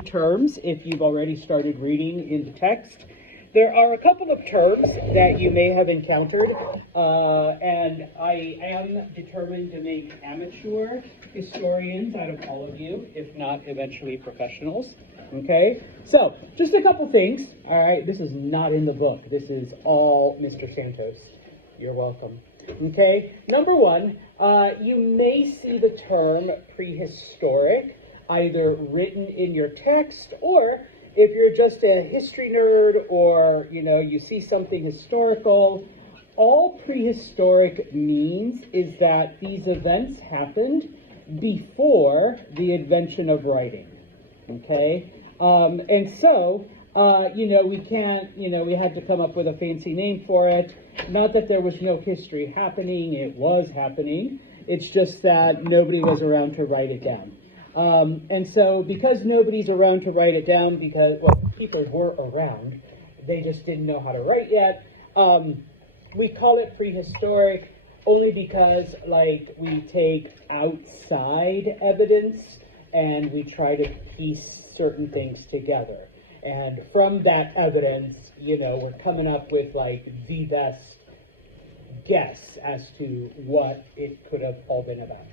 terms if you've already started reading in the text. There are a couple of terms that you may have encountered, and I am determined to make amateur historians out of all of you, if not eventually professionals. Okay, so just a couple things. All right, this is not in the book. This is all Mr. Santos. You're welcome. Okay, number one, you may see the term prehistoric either written in your text, or if you're just a history nerd, or you see something historical. All prehistoric means is that these events happened before the invention of writing. Okay, and so we can't, we had to come up with a fancy name for it. Not that there was no history happening, it was happening. It's just that nobody was around to write it down. And so because nobody's around to write it down, because, people were around, they just didn't know how to write yet, we call it prehistoric only because, we take outside evidence and we try to piece certain things together. And from that evidence, we're coming up with, the best guess as to what it could have all been about.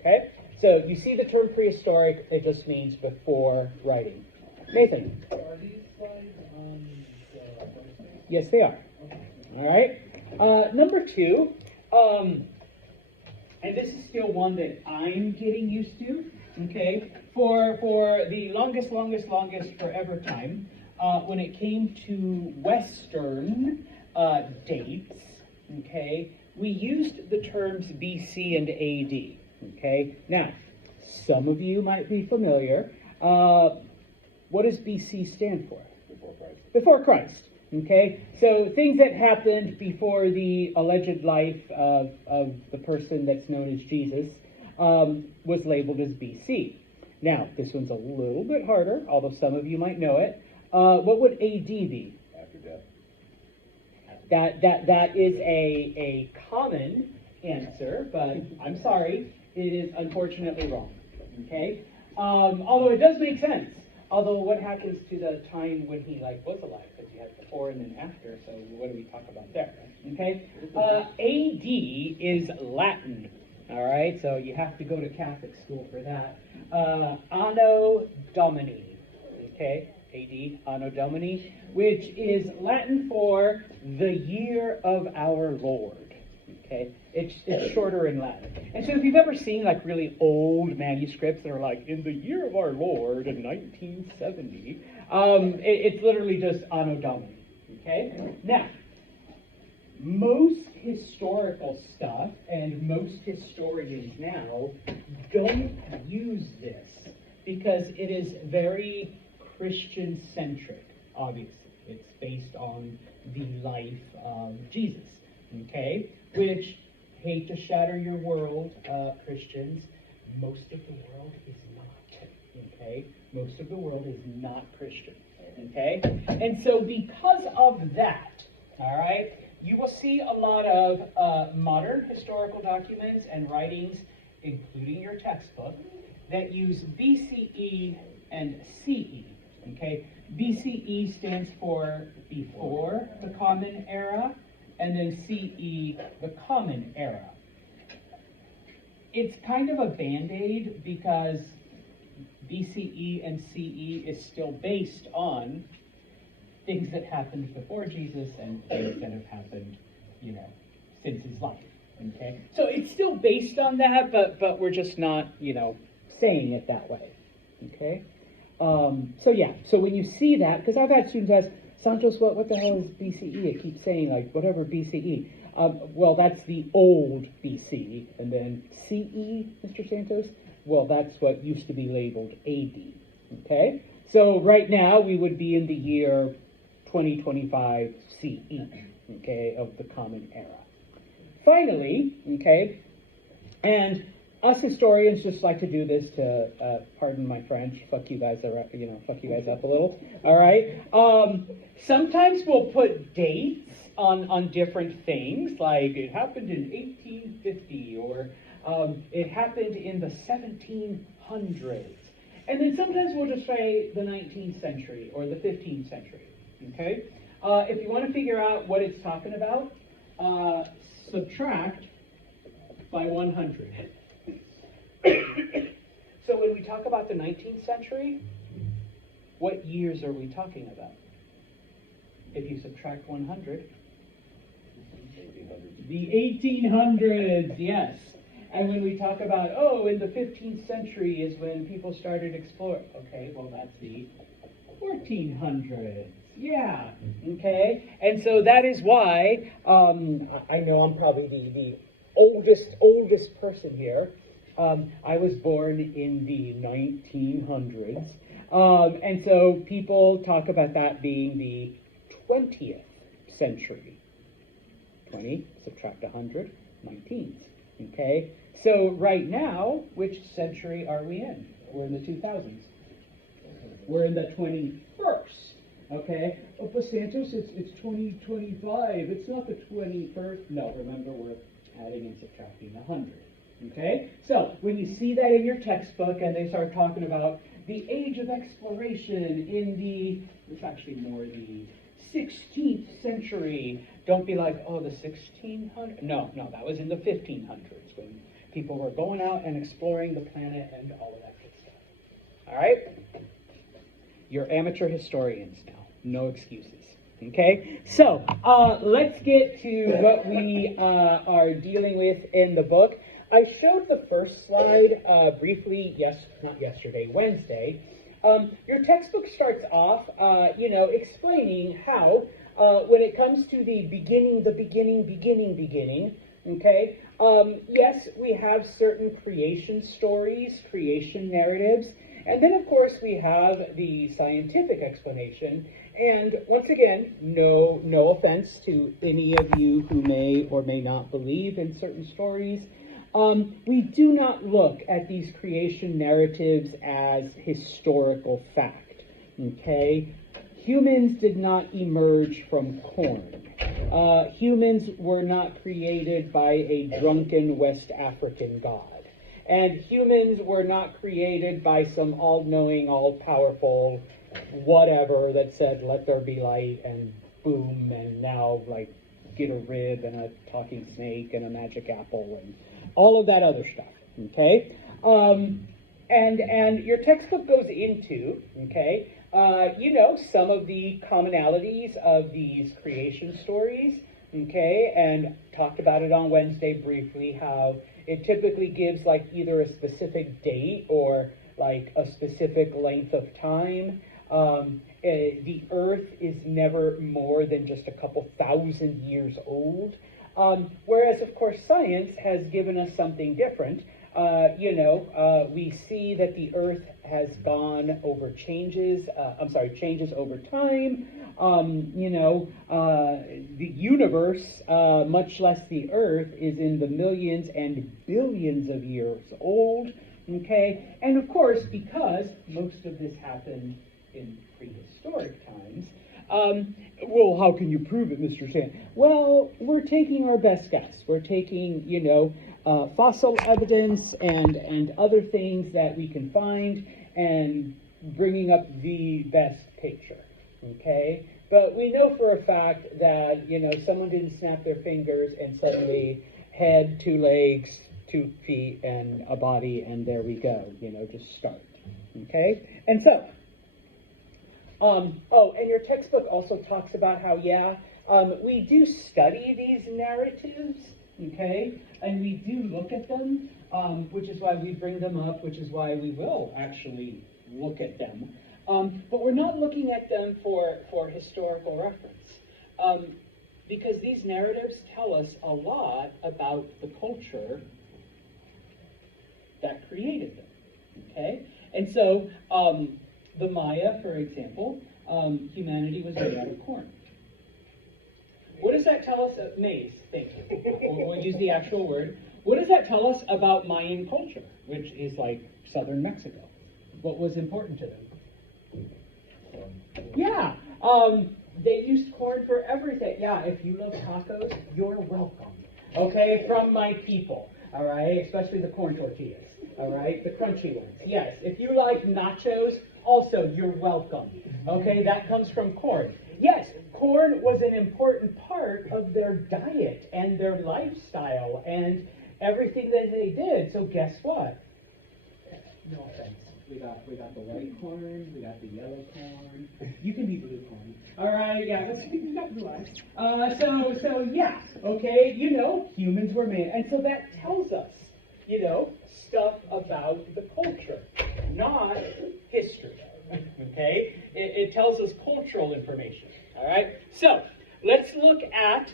Okay? So you see the term prehistoric, it just means before writing. Nathan? Are these slides on the website? Yes, they are. Okay. All right. Number two, and this is still one that I'm getting used to, okay? For the longest forever time, when it came to Western dates, okay, we used the terms BC and AD. Okay, now, some of you might be familiar. What does BC stand for? Before Christ. Before Christ. Okay, so things that happened before the alleged life of the person that's known as Jesus was labeled as BC. Now, this one's a little bit harder, although some of you might know it. What would AD be? After death. That is a common answer, but I'm sorry. It is unfortunately wrong, okay? Although it does make sense. Although what happens to the time when he was alive? Because you have before and then after, so what do we talk about there? Okay? AD is Latin, all right? So you have to go to Catholic school for that. Anno Domini, okay? AD, Anno Domini, which is Latin for the year of our Lord. Okay, it's shorter in Latin. And so if you've ever seen really old manuscripts that are in the year of our Lord in 1970, it's literally just Anno Domini. Okay, now most historical stuff and most historians now don't use this because it is very Christian centric. Obviously, it's based on the life of Jesus. Okay, which, hate to shatter your world, Christians, most of the world is not, okay? Most of the world is not Christian, okay? And so because of that, all right, you will see a lot of modern historical documents and writings, including your textbook, that use BCE and CE, okay? BCE stands for before the Common Era, and then CE, the Common Era. It's kind of a band-aid because BCE and CE is still based on things that happened before Jesus and things that have happened, since his life. Okay, so it's still based on that, but we're just not, saying it that way. Okay, so when you see that, because I've had students ask, Santos, what the hell is BCE? It keeps saying whatever BCE. Well, that's the old BC, and then CE, Mr. Santos. Well, that's what used to be labeled AD. Okay, so right now we would be in the year 2025 CE. Okay, of the Common Era. Finally, okay, and us historians just like to do this to, pardon my French, fuck you guys up a little, all right? Sometimes we'll put dates on different things, like it happened in 1850, or it happened in the 1700s. And then sometimes we'll just say the 19th century or the 15th century, okay? If you want to figure out what it's talking about, subtract by 100. So when we talk about the 19th century, what years are we talking about? If you subtract 100, the 1800s, yes. And when we talk about, oh, in the 15th century is when people started exploring. Okay, well, that's the 1400s. Yeah, okay. And so that is why, I know I'm probably the oldest person here. I was born in the 1900s. And so people talk about that being the 20th century. 20, subtract 100, 19th. Okay? So right now, which century are we in? We're in the 2000s. We're in the 21st. Okay? Oh, but Santos, it's 2025. It's not the 21st. No, remember, we're adding and subtracting 100. Okay? So when you see that in your textbook and they start talking about the age of exploration in it's actually more the 16th century, don't be like, oh, the 1600s. No, that was in the 1500s when people were going out and exploring the planet and all of that good stuff. All right? You're amateur historians now. No excuses. Okay? So, let's get to what we are dealing with in the book. I showed the first slide briefly, Wednesday. Your textbook starts off, explaining how, when it comes to the beginning, okay, yes, we have certain creation stories, creation narratives, and then, of course, we have the scientific explanation. And once again, no offense to any of you who may or may not believe in certain stories. We do not look at these creation narratives as historical fact, okay? Humans did not emerge from corn. Humans were not created by a drunken West African god. And humans were not created by some all-knowing, all-powerful whatever that said, let there be light, and boom, and now, get a rib and a talking snake and a magic apple and all of that other stuff, okay? And your textbook goes into, okay, some of the commonalities of these creation stories, okay, and talked about it on Wednesday briefly, how it typically gives either a specific date or a specific length of time. The Earth is never more than just a couple thousand years old. Whereas, of course, science has given us something different. We see that the Earth has gone over changes over time. The universe, much less the Earth, is in the millions and billions of years old. Okay? And, of course, because most of this happened in prehistoric times, well, how can you prove it, Mr. Sand? Well, we're taking our best guess. We're taking, fossil evidence and other things that we can find and bringing up the best picture, okay? But we know for a fact that, someone didn't snap their fingers and suddenly head, 2 legs, 2 feet, and a body, and there we go, just start, okay? And so, and your textbook also talks about how, we do study these narratives, okay? And we do look at them, which is why we bring them up, which is why we will actually look at them. But we're not looking at them for historical reference, because these narratives tell us a lot about the culture that created them, okay? And so, the Maya, for example, humanity was made out of corn. What does that tell us? Maize, thank you. We'll use the actual word. What does that tell us about Mayan culture, which is southern Mexico? What was important to them? Yeah, they used corn for everything. Yeah, if you love tacos, you're welcome. Okay, from my people. All right, especially the corn tortillas. All right, the crunchy ones. Yes, if you like nachos, also you're welcome. Okay, that comes from corn. Yes, corn was an important part of their diet and their lifestyle and everything that they did. So guess what? No offense. We got the white corn, we got the yellow corn. You can be blue corn. All right, yeah, we got blue eyes. So yeah, okay, humans were made, and so that tells us, stuff about the culture, not history. Okay, it tells us cultural information. All right, so let's look at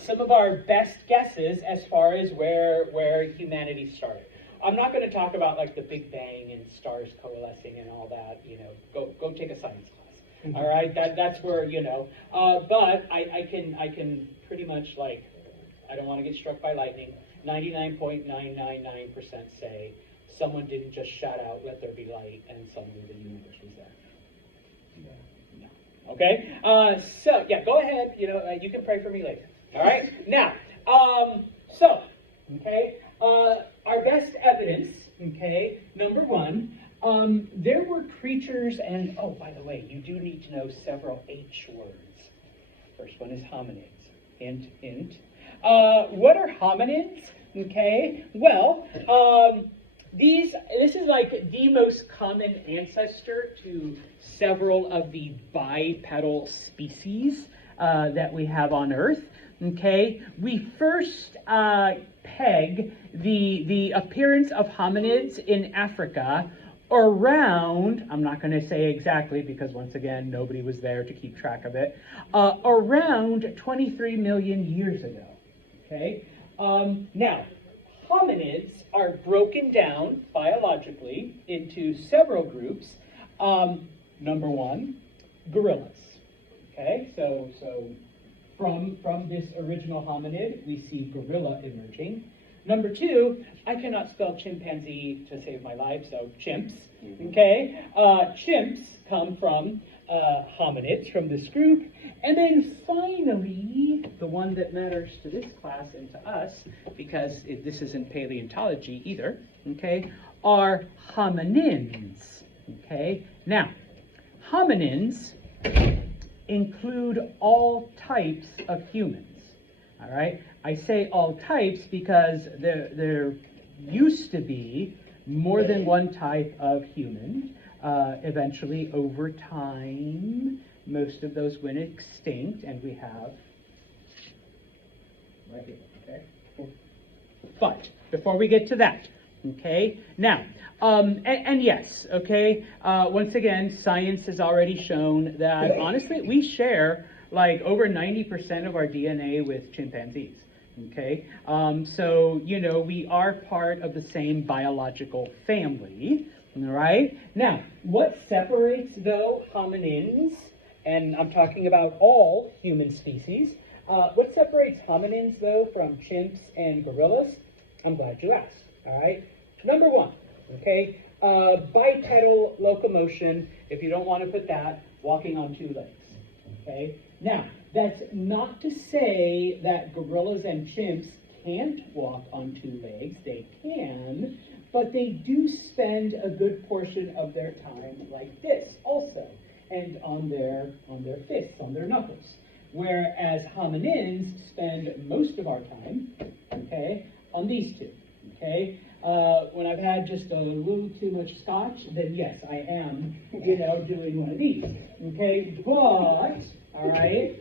some of our best guesses as far as where humanity started. I'm not going to talk about like the Big Bang and stars coalescing and all that. Go take a science class. All right, that's where But I can pretty much I don't want to get struck by lightning. 99.999% say someone didn't just shout out, "Let there be light," and suddenly the universe was there. No. Okay. So yeah, go ahead. You can pray for me later. All right. Now. Okay. Our best evidence, okay, number one, there were creatures, and oh, by the way, you do need to know several H words. First one is hominids. Hint, hint. What are hominids? Okay, well, this is like the most common ancestor to several of the bipedal species that we have on Earth. Okay, we first peg the appearance of hominids in Africa around, I'm not going to say exactly because once again, nobody was there to keep track of it, around 23 million years ago. Okay, now, hominids are broken down biologically into several groups. Number one, gorillas. Okay, so from this original hominid, we see gorilla emerging. Number two, I cannot spell chimpanzee to save my life, so chimps. Okay, chimps come from hominids from this group. And then finally, the one that matters to this class and to us, because this isn't paleontology either, okay, are hominins. Okay, now, hominins include all types of humans. All right, I say all types because there used to be more than one type of human. Eventually, over time, most of those went extinct, and we have right here. Okay, but before we get to that, okay, now. And yes, okay, once again, science has already shown that, honestly, we share like over 90% of our DNA with chimpanzees, okay? So, we are part of the same biological family, all right? Now, what separates, though, hominins, and I'm talking about all human species, what separates hominins, though, from chimps and gorillas? I'm glad you asked, all right? Number one. Okay, bipedal locomotion, if you don't want to put that, walking on two legs. Okay, now, that's not to say that gorillas and chimps can't walk on two legs. They can, but they do spend a good portion of their time like this also, and on their fists, on their knuckles. Whereas hominins spend most of our time, okay, on these two. Okay. When I've had just a little too much scotch, then yes, I am, doing one of these. Okay, but, all right.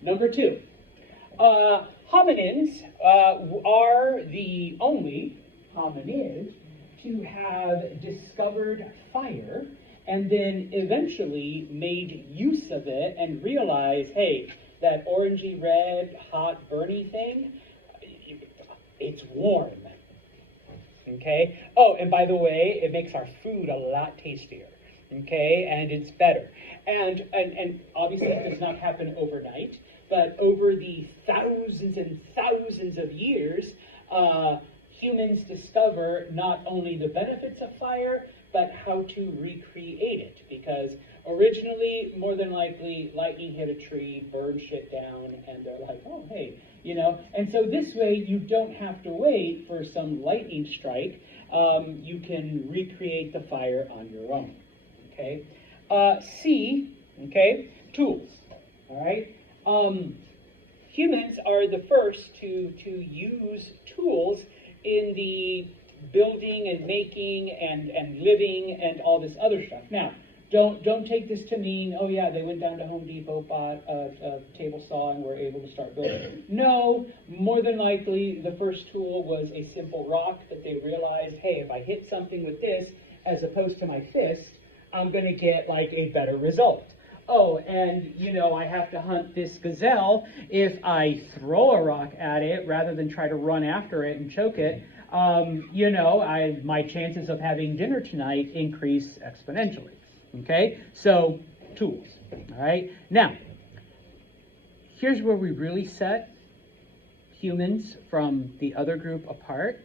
Number two, hominins are the only hominid to have discovered fire and then eventually made use of it and realized, hey, that orangey red, hot, burny thing, it's warm, okay? Oh, and by the way, it makes our food a lot tastier, okay? And it's better. And obviously it does not happen overnight, but over the thousands and thousands of years, humans discover not only the benefits of fire, but how to recreate it. Because originally, more than likely, lightning hit a tree, burned shit down, and they're like, oh, hey, you know. And so this way, you don't have to wait for some lightning strike. You can recreate the fire on your own, okay? C, okay, tools, all right? Humans are the first to use tools in the building and making and living and all this other stuff. Now, don't take this to mean, oh yeah, they went down to Home Depot, bought a table saw, and were able to start building. No, more than likely, the first tool was a simple rock that they realized, hey, if I hit something with this, as opposed to my fist, I'm gonna get like a better result. Oh, and you know, I have to hunt this gazelle. If I throw a rock at it rather than try to run after it and choke it, you know, my chances of having dinner tonight increase exponentially. Okay, so tools. All right, now here's where we really set humans from the other group apart.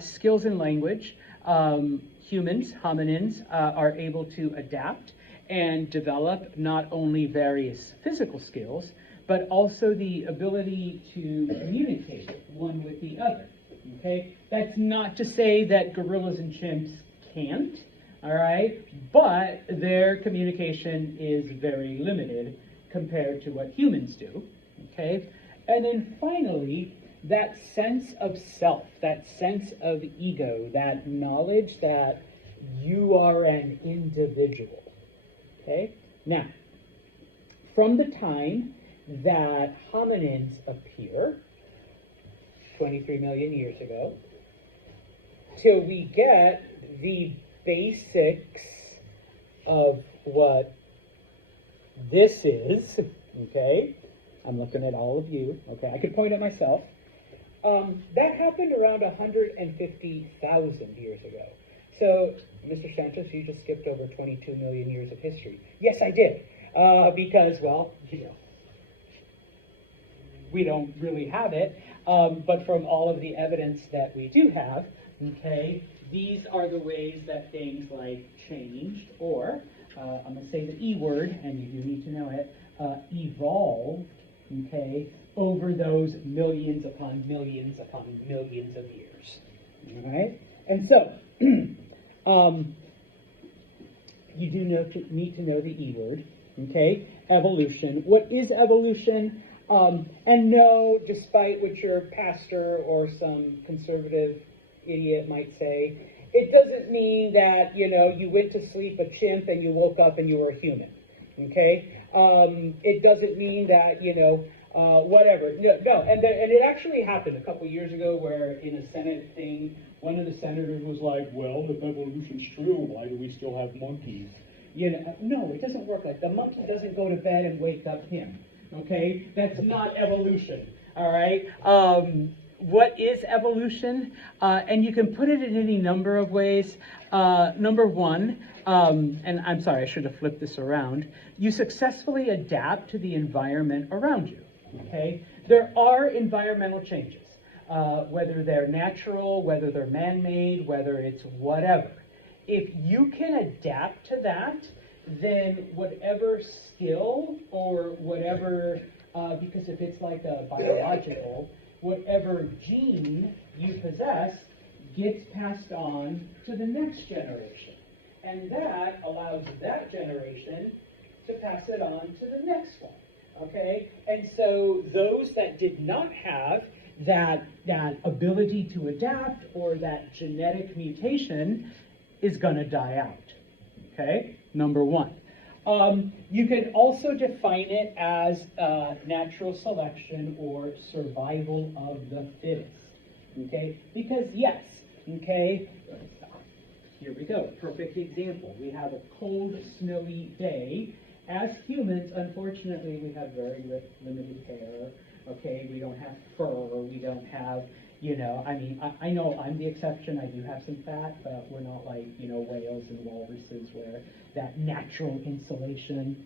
Skills in language. Humans, hominins, are able to adapt and develop not only various physical skills, but also the ability to communicate one with the other. Okay, that's not to say that gorillas and chimps can't. All right, but their communication is very limited compared to what humans do, okay? And then finally, that sense of self, that sense of ego, that knowledge that you are an individual, okay? Now, from the time that hominins appear, 23 million years ago, till we get the basics of what this is, okay? I'm looking at all of you, okay? I could point at myself. That happened around 150,000 years ago. So, Mr. Santos, you just skipped over 22 million years of history. Yes, I did. Because, well, you know, we don't really have it, but from all of the evidence that we do have, okay, these are the ways that things like changed, or I'm going to say the E word, and you do need to know it, evolved, okay, over those millions upon millions upon millions of years. All right? And so, you do need to know the E word, okay? Evolution. What is evolution? And no, despite what your pastor or some conservative idiot might say, it doesn't mean that, you know, you went to sleep a chimp and you woke up and you were a human, okay? It doesn't mean that, you know, whatever. No, and it actually happened a couple years ago where in a Senate thing, one of the senators was like, well, if evolution's true, why do we still have monkeys? You know, no, it doesn't work like that. The monkey doesn't go to bed and wake up him, okay? That's not evolution, all right? What is evolution? And you can put it in any number of ways. Number one, and I'm sorry, I should have flipped this around. You successfully adapt to the environment around you, okay? There are environmental changes, whether they're natural, whether they're man-made, whether it's whatever. If you can adapt to that, then whatever skill or whatever, because if it's like a biological, whatever gene you possess gets passed on to the next generation. And that allows that generation to pass it on to the next one, okay? And so those that did not have that ability to adapt or that genetic mutation is gonna die out, okay? Number one. You can also define it as natural selection or survival of the fittest, okay? Because yes, okay, here we go, perfect example. We have a cold, snowy day. As humans, unfortunately, we have very limited hair, okay? We don't have fur, we don't have, you know, I mean, I know I'm the exception. I do have some fat, but we're not like, you know, whales and walruses where that natural insulation.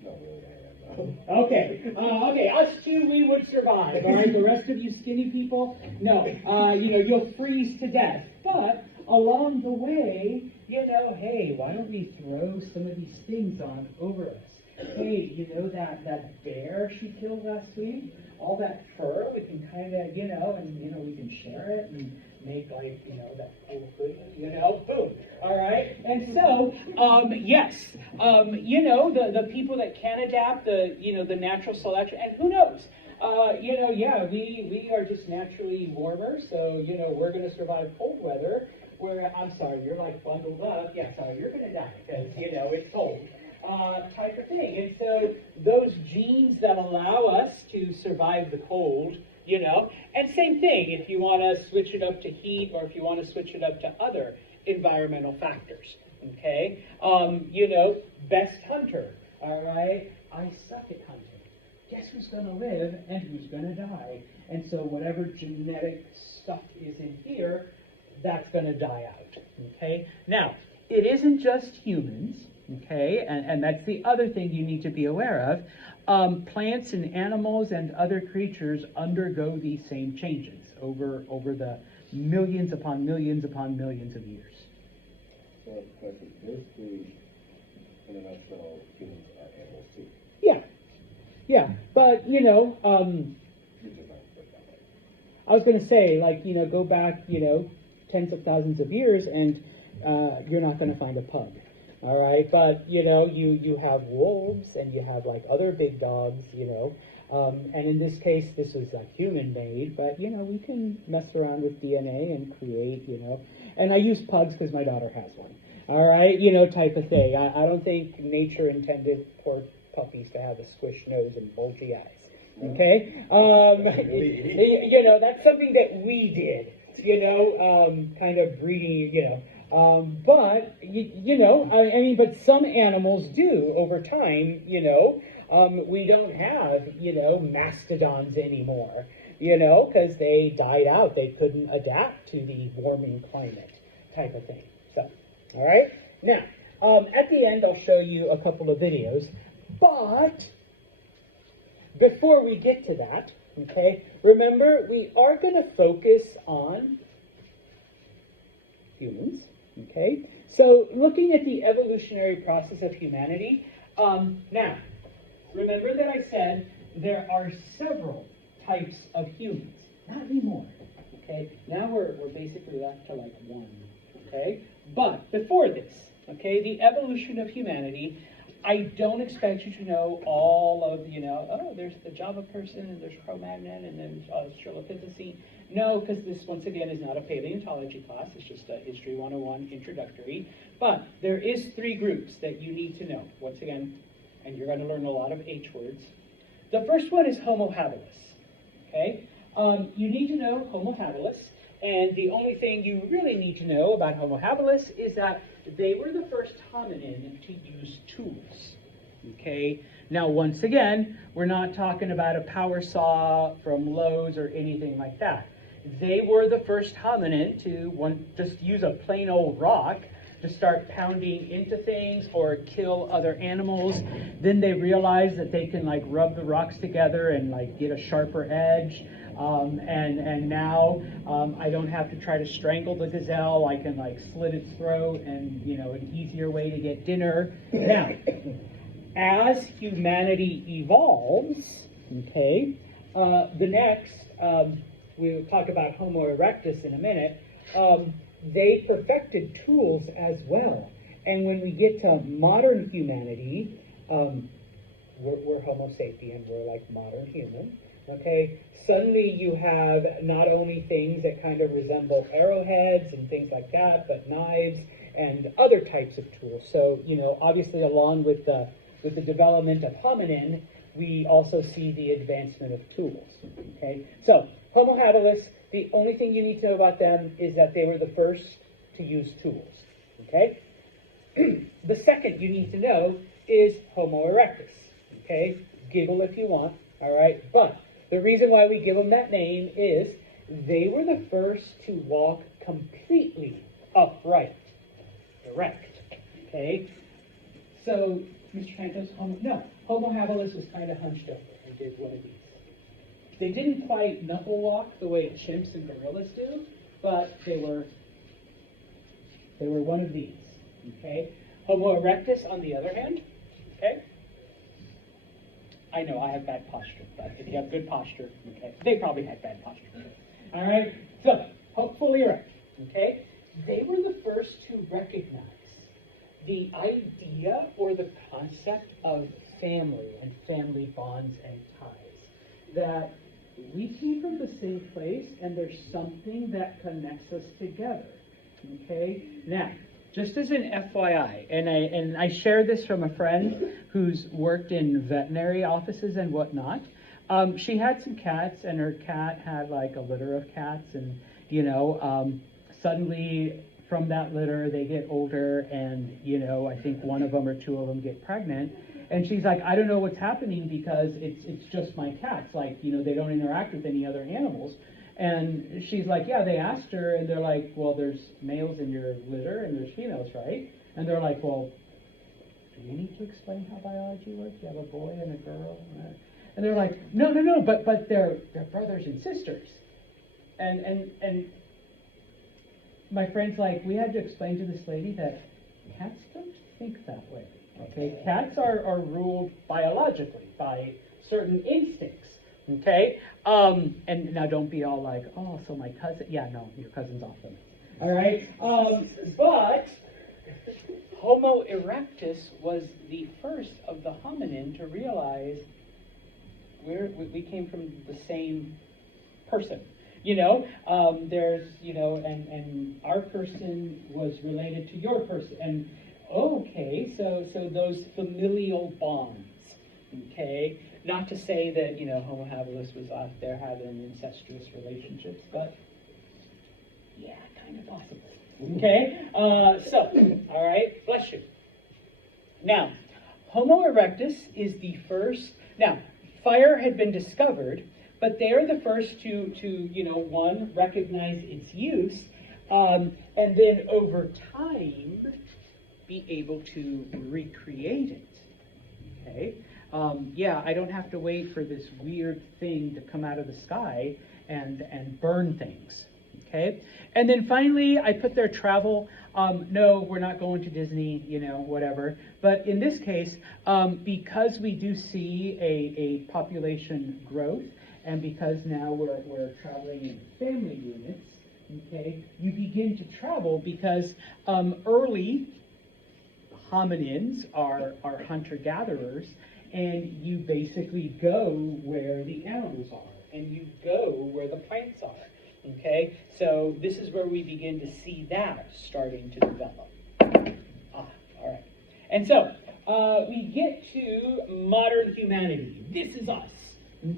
Okay, us two, we would survive, all right? The rest of you skinny people, no, you know, you'll freeze to death. But along the way, hey, why don't we throw some of these things on over us? Hey, that bear she killed last week? All that fur, we can kind of, and we can share it and make that cool food, boom. All right? And so, yes, the people that can adapt, the natural selection, and who knows? We are just naturally warmer, so, we're going to survive cold weather. I'm sorry, you're like bundled up. Yeah, sorry, you're going to die because, it's cold. Type of thing. And so those genes that allow us to survive the cold, and same thing if you want to switch it up to heat or if you want to switch it up to other environmental factors, okay? Best hunter, all right? I suck at hunting. Guess who's going to live and who's going to die? And so whatever genetic stuff is in here, that's going to die out, okay? Now, it isn't just humans. Okay, and that's the other thing you need to be aware of. Plants and animals and other creatures undergo these same changes over the millions upon millions upon millions of years. So the question is basically, in a nutshell, humans are animals too. Yeah, but I was going to say, go back, tens of thousands of years, and you're not going to find a pug. All right, but you have wolves and you have other big dogs, and in this case, this was human-made, but we can mess around with DNA and create, and I use pugs because my daughter has one. All right, type of thing. I don't think nature intended poor puppies to have a squished nose and bulgy eyes. Okay, that's something that we did. Kind of breeding, but, but some animals do over time, we don't have, mastodons anymore, because they died out. They couldn't adapt to the warming climate type of thing. So, all right. Now, at the end, I'll show you a couple of videos, but before we get to that, okay, remember, we are going to focus on humans. Okay, so looking at the evolutionary process of humanity, now, remember that I said there are several types of humans, not anymore, okay? Now we're basically left to one, okay? But before this, okay, the evolution of humanity, I don't expect you to know all of, there's the Java person, and there's Cro-Magnon, and then Australopithecine. No, because this, once again, is not a paleontology class. It's just a History 101 introductory. But there is 3 groups that you need to know, once again, and you're going to learn a lot of H words. The first one is Homo habilis, okay? You need to know Homo habilis, and the only thing you really need to know about Homo habilis is that they were the first hominin to use tools, okay? Now, once again, we're not talking about a power saw from Lowe's or anything like that. They were the first hominin to just use a plain old rock to start pounding into things or kill other animals. Then they realized that they can rub the rocks together and get a sharper edge. And now I don't have to try to strangle the gazelle. I can slit its throat and an easier way to get dinner. Now, as humanity evolves, okay, the next, we'll talk about Homo erectus in a minute, they perfected tools as well. And when we get to modern humanity, we're Homo sapien, we're modern human, okay? Suddenly you have not only things that kind of resemble arrowheads and things like that, but knives and other types of tools. So, obviously along with the development of hominin, we also see the advancement of tools, okay? So, Homo habilis, the only thing you need to know about them is that they were the first to use tools, okay? The second you need to know is Homo erectus, okay? Giggle if you want, all right? But the reason why we give them that name is they were the first to walk completely upright, erect, okay? So, Mr. Santos, Homo habilis was kind of hunched over and did one of these. They didn't quite knuckle walk the way chimps and gorillas do, but they were one of these, Okay? Homo erectus, on the other hand, okay? I know I have bad posture, but if you have good posture, okay, they probably had bad posture. All right? So, hopefully erect, okay? They were the first to recognize the idea or the concept of family and family bonds and ties. That we came from the same place and there's something that connects us together. Okay? Now, just as an FYI, and I share this from a friend who's worked in veterinary offices and whatnot. She had some cats, and her cat had like a litter of cats, and suddenly from that litter they get older, and I think one of them or two of them get pregnant, and she's like, I don't know what's happening because it's just my cats, like they don't interact with any other animals. And she's like, yeah, they asked her, and they're like, well, there's males in your litter and there's females, right? And they're like, well, do you need to explain how biology works? You have a boy and a girl? And they're like, no, but they're brothers and sisters. And my friend's like, we had to explain to this lady that cats don't think that way, okay? Cats are ruled biologically by certain instincts. Okay, and now don't be all like, oh, so my cousin, yeah, no, your cousin's off limits. All right, but Homo erectus was the first of the hominin to realize we came from the same person. There's, and our person was related to your person, and okay, so those familial bonds, okay. Not to say that, Homo habilis was out there having incestuous relationships, but yeah, kind of possible. Okay? All right, bless you. Now, Homo erectus is the first. Now, fire had been discovered, but they are the first to one, recognize its use, and then over time, be able to recreate it. Okay? I don't have to wait for this weird thing to come out of the sky and burn things, okay? And then finally, I put their travel. No, we're not going to Disney, whatever. But in this case, because we do see a population growth, and because now we're traveling in family units, okay, you begin to travel because early hominins are hunter-gatherers, and you basically go where the animals are, and you go where the plants are, okay? So this is where we begin to see that starting to develop. All right. And so we get to modern humanity. This is us,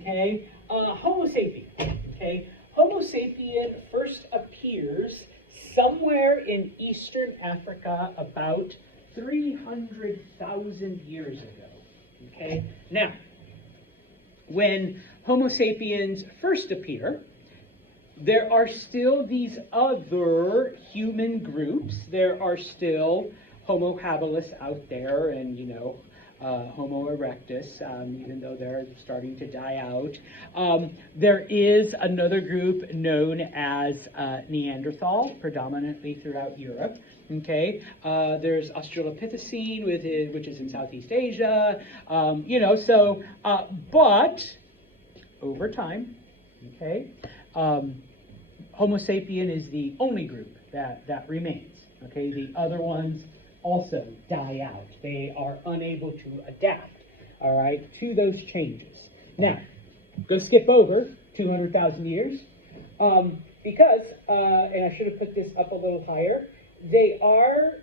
okay? Homo sapien, okay? Homo sapien first appears somewhere in Eastern Africa about 300,000 years ago. Okay, now, when Homo sapiens first appear, there are still these other human groups. There are still Homo habilis out there, and Homo erectus, even though they're starting to die out. There is another group known as Neanderthal, predominantly throughout Europe. Okay, there's Australopithecine, which is in Southeast Asia, but over time, okay, Homo sapien is the only group that remains. Okay, the other ones also die out. They are unable to adapt, all right, to those changes. Now, I'm going to skip over 200,000 years because, and I should have put this up a little higher, they are,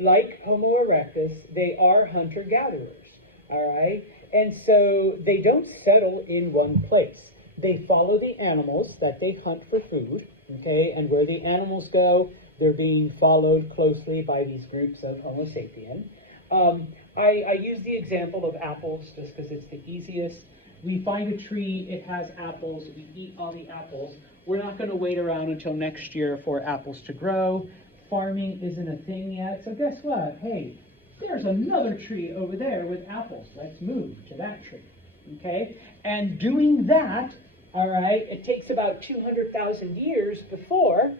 like Homo erectus, they are hunter-gatherers, all right? And so they don't settle in one place. They follow the animals that they hunt for food, okay? And where the animals go, they're being followed closely by these groups of Homo sapien. I use the example of apples just because it's the easiest. We find a tree, it has apples, we eat all the apples. We're not going to wait around until next year for apples to grow. Farming isn't a thing yet, so guess what? Hey, there's another tree over there with apples. Let's move to that tree, okay? And doing that, all right, it takes about 200,000 years before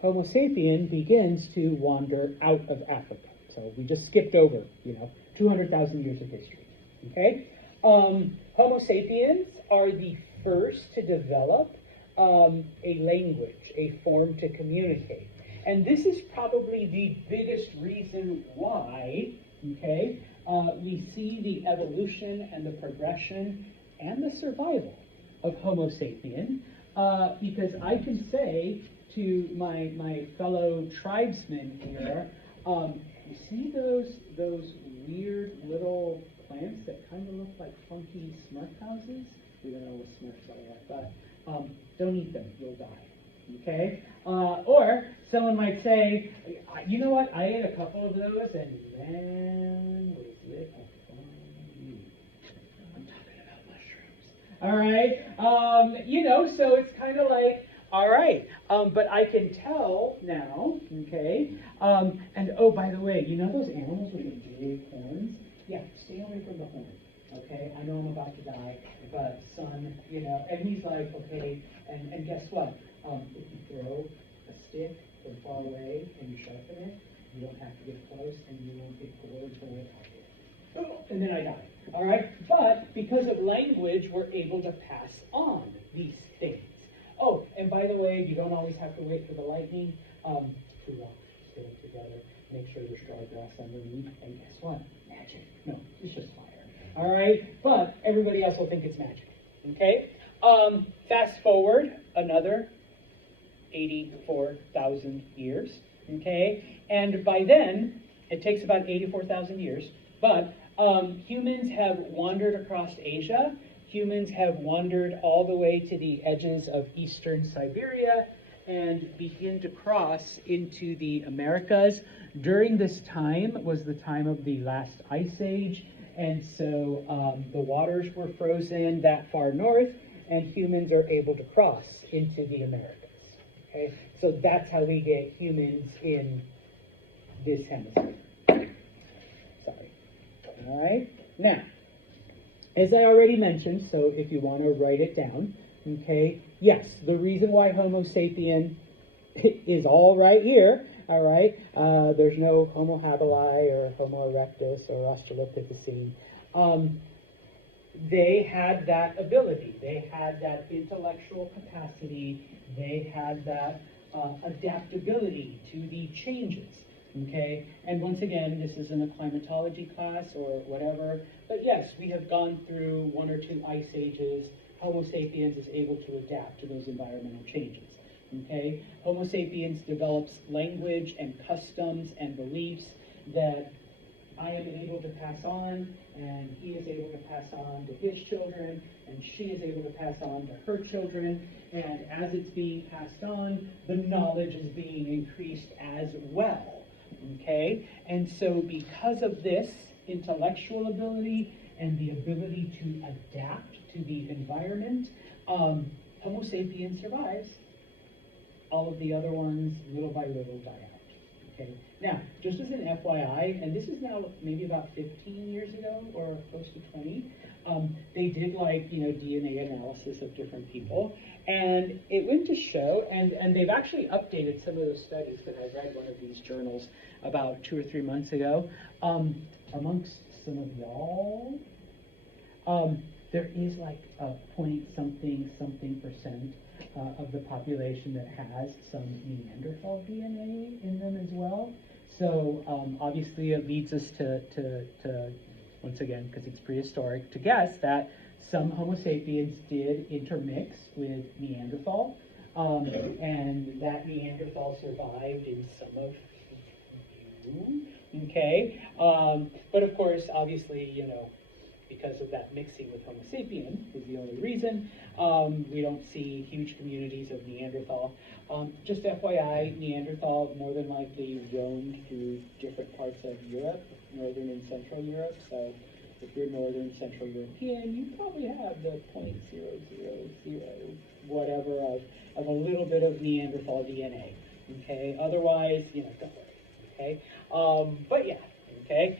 Homo sapien begins to wander out of Africa. So we just skipped over, 200,000 years of history. Okay? Homo sapiens are the first to develop a language, a form to communicate. And this is probably the biggest reason why, okay, we see the evolution and the progression and the survival of Homo sapien, because I can say to my fellow tribesmen here, you see those weird little plants that kind of look like funky Smurf houses? We don't know what Smurfs are yet, but don't eat them, you'll die. Okay? Or someone might say, you know what, I ate a couple of those and man, was it a fun. I'm talking about mushrooms. All right? So it's kind of like, all right, but I can tell now, okay? And oh, by the way, those animals with the big horns? Yeah, stay away from the horn, okay? I know I'm about to die, but son, and he's like, okay, and guess what? If you throw a stick from far away and you sharpen it, you don't have to get close and you won't get gored for it. And then I die, all right? But because of language, we're able to pass on these things. Oh, and by the way, you don't always have to wait for the lightning. Two rocks, stay together, make sure there's dry grass underneath, and guess what? Magic. No, it's just fire. All right? But everybody else will think it's magic. Okay? Fast forward another 84,000 years. Okay? And by then, it takes about 84,000 years, but humans have wandered across Asia. Humans have wandered all the way to the edges of eastern Siberia and begin to cross into the Americas. During this time was the time of the last ice age, and so the waters were frozen that far north, and humans are able to cross into the Americas. Okay, so that's how we get humans in this hemisphere. Sorry. All right, now, as I already mentioned, so if you want to write it down, okay, yes, the reason why Homo sapien is all right here, all right, there's no Homo habilis or Homo erectus or Australopithecine. They had that ability, they had that intellectual capacity, they had that adaptability to the changes. Okay, and once again, this isn't a climatology class or whatever, but yes, we have gone through one or two ice ages. Homo sapiens is able to adapt to those environmental changes. Okay, Homo sapiens develops language and customs and beliefs that I am able to pass on, and he is able to pass on to his children, and she is able to pass on to her children, and as it's being passed on, the knowledge is being increased as well. Okay, and so because of this intellectual ability and the ability to adapt to the environment, Homo sapiens survives. All of the other ones, little by little, die out. Okay, now, just as an FYI, and this is now maybe about 15 years ago or close to 20, they did DNA analysis of different people, and it went to show, and they've actually updated some of those studies that I read one of these journals about 2 or 3 months ago. Amongst some of y'all, there is like a point something% of the population that has some Neanderthal DNA in them as well. So obviously it leads us to once again, because it's prehistoric, to guess that some Homo sapiens did intermix with Neanderthal, and that Neanderthal survived in some of you, okay? But of course, obviously, because of that mixing with Homo sapien is the only reason. We don't see huge communities of Neanderthal. Just FYI, Neanderthal more than likely roamed through different parts of Europe, Northern and Central Europe. So if you're Northern Central European, you probably have the 0.000 whatever of a little bit of Neanderthal DNA. Okay, otherwise, don't worry. Okay, but yeah, okay.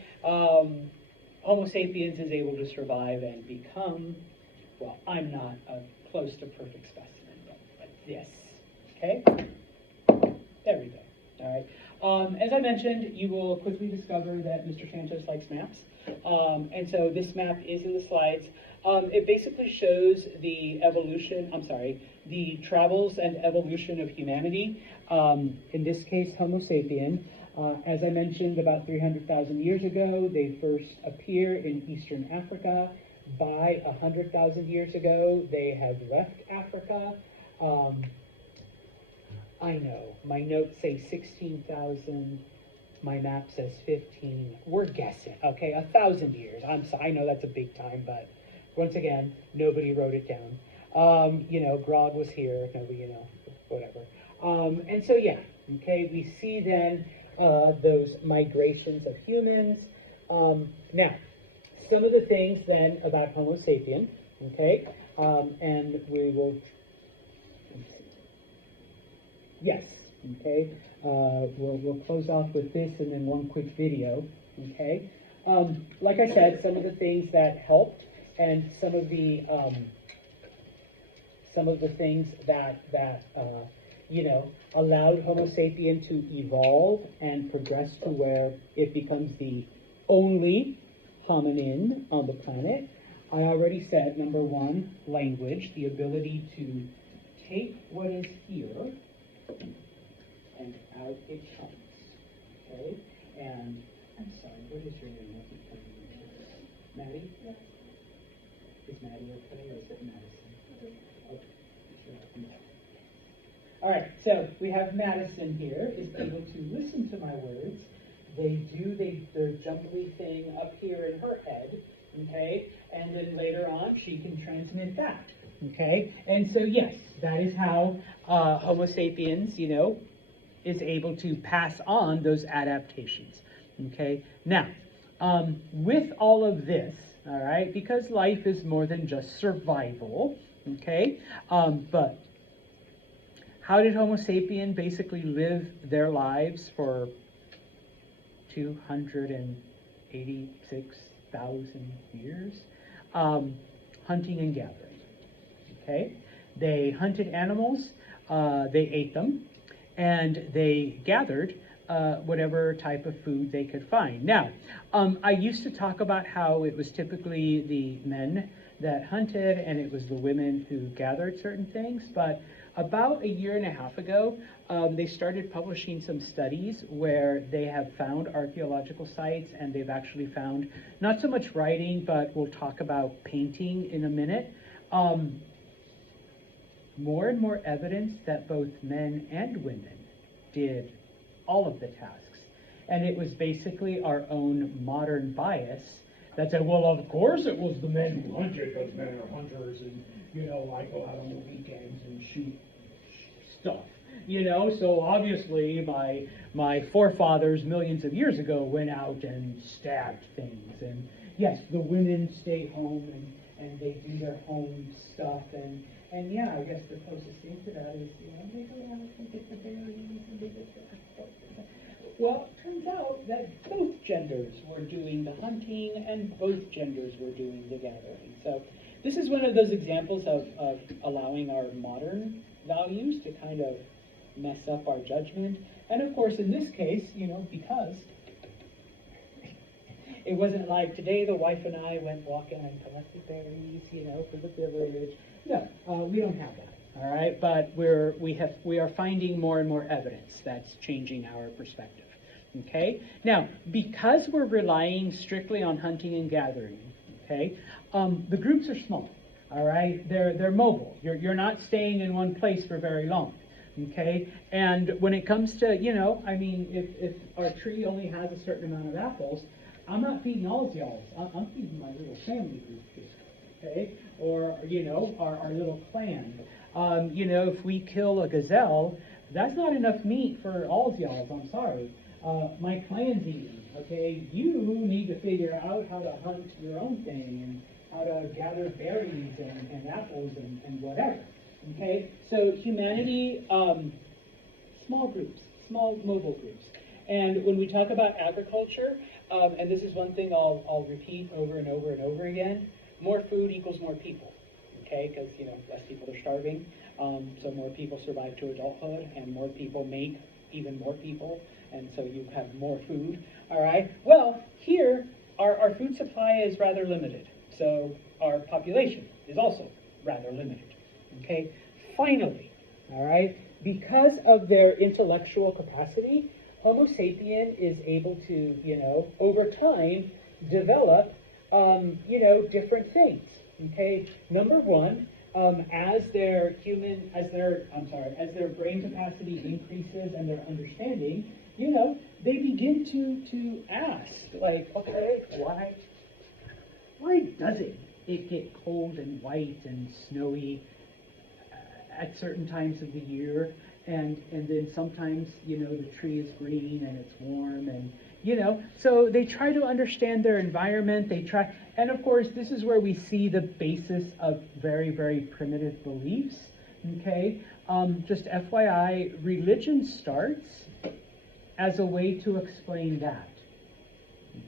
Homo sapiens is able to survive and become, well, I'm not a close to perfect specimen, but this, okay? every day. All right. As I mentioned, you will quickly discover that Mr. Santos likes maps. And so this map is in the slides. It basically shows the the travels and evolution of humanity. In this case, Homo sapien. As I mentioned, about 300,000 years ago, they first appear in Eastern Africa. By 100,000 years ago, they have left Africa. I know, my notes say 16,000, my map says 15. We're guessing, okay, 1,000 years. I know that's a big time, but once again, nobody wrote it down. Grog was here, nobody, whatever. And so, yeah, okay, we see then those migrations of humans. Now, some of the things then about Homo sapien, okay, and we will, yes, okay, we'll close off with this and then one quick video, okay. Like I said, some of the things that helped and some of the things that allowed Homo sapien to evolve and progress to where it becomes the only hominin on the planet. I already said, number one, language, the ability to take what is here and out it comes, okay? And I'm sorry, what is your name? I keep coming to Maddie? Yes. Is Maddie okay, or is it Madison? Okay. Sure. All right, so we have Madison here, is able to listen to my words. Their jumbly thing up here in her head, okay? And then later on, she can transmit that, okay? And so, yes, that is how Homo sapiens, is able to pass on those adaptations, okay? Now, with all of this, all right, because life is more than just survival, okay? But how did Homo sapien basically live their lives for 286,000 years? Hunting and gathering, okay? They hunted animals, they ate them, and they gathered whatever type of food they could find. Now, I used to talk about how it was typically the men that hunted and it was the women who gathered certain things, but about a year and a half ago, they started publishing some studies where they have found archaeological sites and they've actually found not so much writing, but we'll talk about painting in a minute. More and more evidence that both men and women did all of the tasks. And it was basically our own modern bias that said, well, of course it was the men who hunted, because men are hunters, and, I go out on the weekends and shoot stuff, so obviously my forefathers millions of years ago went out and stabbed things, and yes, the women stay home and they do their home stuff, and yeah, I guess the closest thing to that is, they go out and get the berries and they get the. Well, it turns out that both genders were doing the hunting and both genders were doing the gathering. So this is one of those examples of allowing our modern values to kind of mess up our judgment. And of course, in this case, because it wasn't like today the wife and I went walking and collected berries, for the village. No, we don't have that. All right, but we are finding more and more evidence that's changing our perspective. Okay, now because we're relying strictly on hunting and gathering, okay, the groups are small. All right, they're mobile. You're not staying in one place for very long. Okay, and when it comes to if our tree only has a certain amount of apples, I'm not feeding all of y'all. I'm feeding my little family group here. Okay, or our little clan. If we kill a gazelle, that's not enough meat for all of y'all. I'm sorry. My clan's eating. Okay, you need to figure out how to hunt your own thing and how to gather berries and apples and whatever. Okay, so humanity, small groups, small mobile groups. And when we talk about agriculture, and this is one thing I'll repeat over and over and over again, more food equals more people. Okay, because less people are starving, so more people survive to adulthood, and more people make even more people, and so you have more food, all right? Well, here, our food supply is rather limited, so our population is also rather limited, okay? Finally, all right, because of their intellectual capacity, Homo sapien is able to, over time, develop, different things. Okay. Number one, as their brain capacity increases and their understanding, they begin to ask, like, okay, why does it get cold and white and snowy at certain times of the year, and then sometimes, the tree is green and it's warm, and, so they try to understand their environment, and of course, this is where we see the basis of very, very primitive beliefs, okay? Just FYI, religion starts as a way to explain that,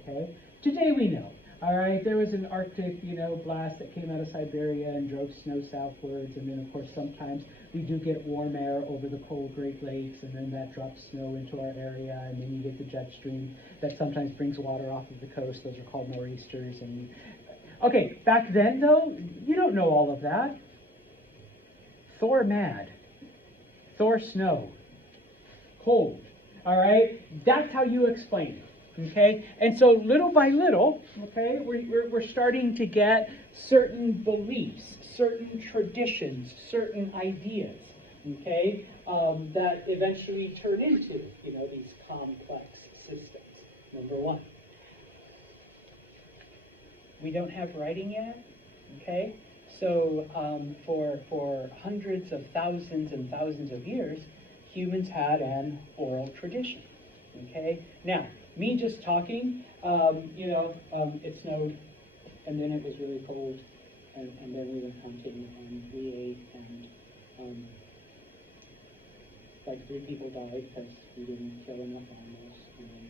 okay? Today we know. All right, there was an Arctic, blast that came out of Siberia and drove snow southwards, and then of course sometimes we do get warm air over the cold Great Lakes, and then that drops snow into our area, and then you get the jet stream that sometimes brings water off of the coast. Those are called nor'easters. Okay, back then though, you don't know all of that. Thor mad, Thor snow, cold. All right, that's how you explain it. Okay, and so little by little, okay, we're starting to get certain beliefs, certain traditions, certain ideas, okay, that eventually turn into, these complex systems. Number one, we don't have writing yet, okay, so for hundreds of thousands and thousands of years, humans had an oral tradition, okay. Now, me just talking, it snowed, and then it was really cold, and then we went hunting, and we ate, and like 3 people died because we didn't kill enough animals, and then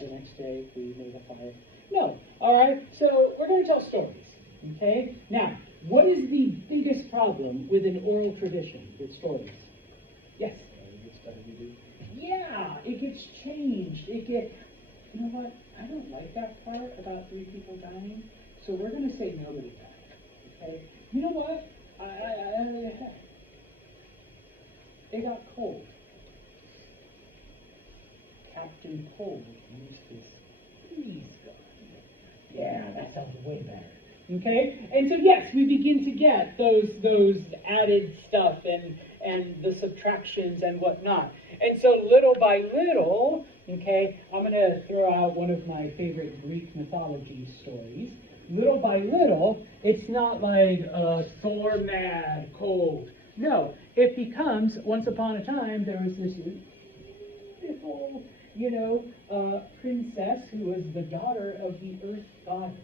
the next day we made a fire. No, all right, so we're going to tell stories, okay? Now, what is the biggest problem with an oral tradition, with stories? Yes? Yeah, it gets changed. You know what? I don't like that part about 3 people dying, so we're going to say nobody died. Okay? You know what? It got cold. Captain Cold used his freeze gun. Yeah, that sounds way better. Okay? And so yes, we begin to get those added stuff and the subtractions and whatnot. And so little by little, okay, I'm going to throw out one of my favorite Greek mythology stories. Little by little, it's not like Thor mad, cold. No, it becomes, once upon a time, there was this beautiful, princess who was the daughter of the earth goddess.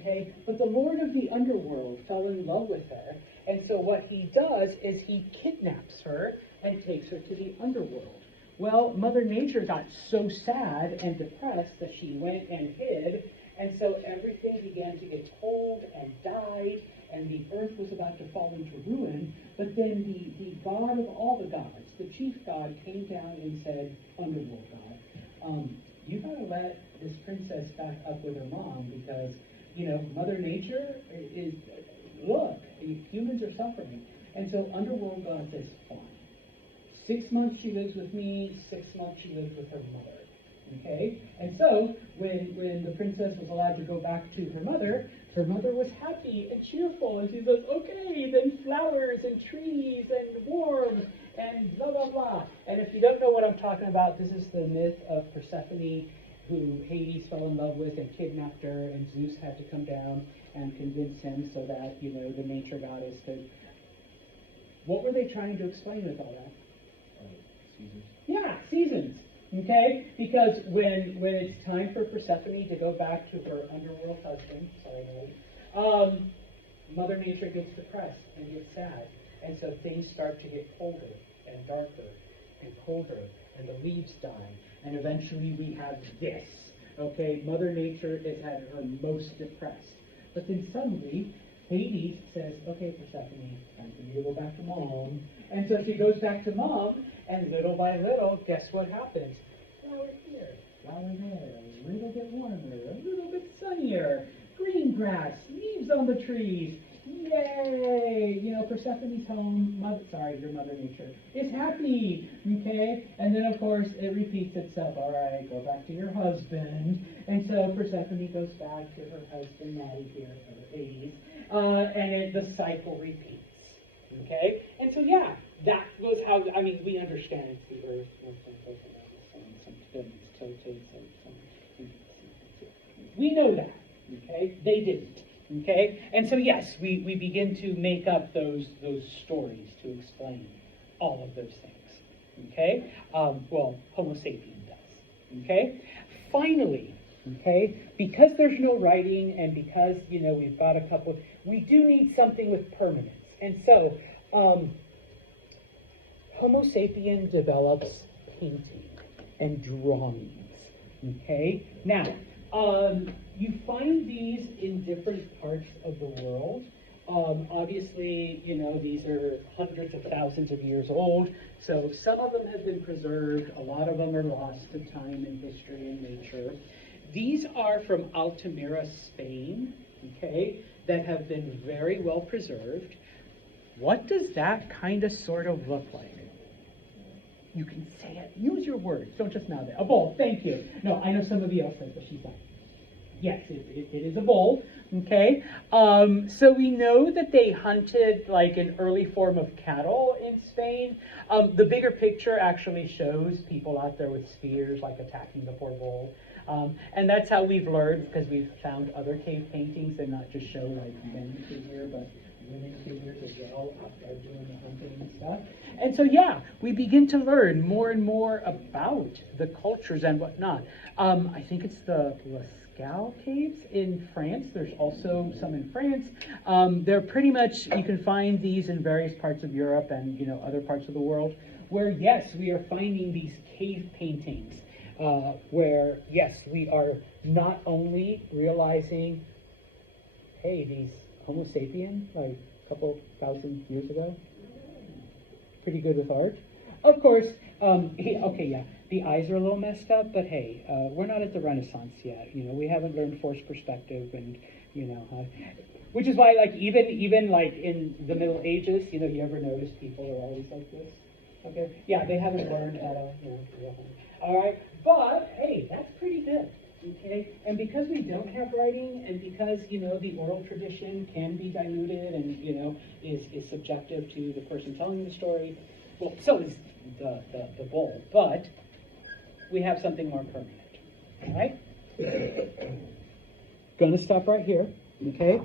Okay, but the lord of the underworld fell in love with her, and so what he does is he kidnaps her and takes her to the underworld. Well, Mother Nature got so sad and depressed that she went and hid, and so everything began to get cold and died, and the earth was about to fall into ruin. But then the god of all the gods, the chief god, came down and said, underworld god, you gotta let this princess back up with her mom, because Mother Nature is, look, humans are suffering. And so Underworld God says, fine. 6 months she lives with me, 6 months she lives with her mother. Okay? And so, when the princess was allowed to go back to her mother was happy and cheerful, and she says, okay, then flowers and trees and warm and blah, blah, blah. And if you don't know what I'm talking about, this is the myth of Persephone, who Hades fell in love with and kidnapped her, and Zeus had to come down and convince him so that, the nature goddess could... What were they trying to explain with all that? Seasons. Yeah, seasons. Okay? Because when it's time for Persephone to go back to her underworld husband, Mother Nature gets depressed and gets sad. And so things start to get colder and darker and colder, and the leaves die. And eventually we have this. Okay, Mother Nature is at her most depressed. But then suddenly, Hades says, okay, Persephone, time for you to go back to mom. And so she goes back to mom, And little by little, guess what happens? Flower here, flower there, a little bit warmer, a little bit sunnier, green grass, leaves on the trees. Yay! You know, Persephone's home, your mother nature, is happy, okay? And then, of course, it repeats itself. All right, go back to your husband. And so Persephone goes back to her husband, Natty here for the babies. And the cycle repeats, okay? And so, yeah, that was how, I mean, we understand the earth, we know that, okay? They didn't. Okay, and so yes, we begin to make up those stories to explain all of those things. Okay, well, Homo sapien does. Okay, finally, okay, because there's no writing and because we've got a couple, we do need something with permanence, and so Homo sapien develops painting and drawings. Okay, now. You find these in different parts of the world. Obviously, these are hundreds of thousands of years old, so some of them have been preserved, a lot of them are lost to time and history and nature. These are from Altamira, Spain, okay, that have been very well preserved. What does that kind of sort of look like? You can say it. Use your words. Don't just nod it. A bowl. Thank you. No, I know some of you else said, but she's not. Yes, it is a bowl. Okay. So we know that they hunted like an early form of cattle in Spain. The bigger picture actually shows people out there with spears, like attacking the poor bull. And that's how we've learned, because we've found other cave paintings and not just show like men figure, but women figures as well after doing the hunting and stuff. And so, yeah, we begin to learn more and more about the cultures and whatnot. I think it's the Lascaux caves in France. There's also some in France. They're pretty much, you can find these in various parts of Europe and, other parts of the world, where, yes, we are finding these cave paintings, where, yes, we are not only realizing, hey, these Homo sapien, like a couple thousand years ago, pretty good with art. Of course, the eyes are a little messed up, but hey, we're not at the Renaissance yet. We haven't learned forced perspective, and which is why, like, even like in the Middle Ages, you ever notice people are always like this? Okay, yeah, they haven't learned how to, all right, but hey, that's pretty good. Okay, and because we don't have writing, and because the oral tradition can be diluted, and is subjective to the person telling the story. Well, so is the bowl, but we have something more permanent. All right, gonna stop right here. Okay.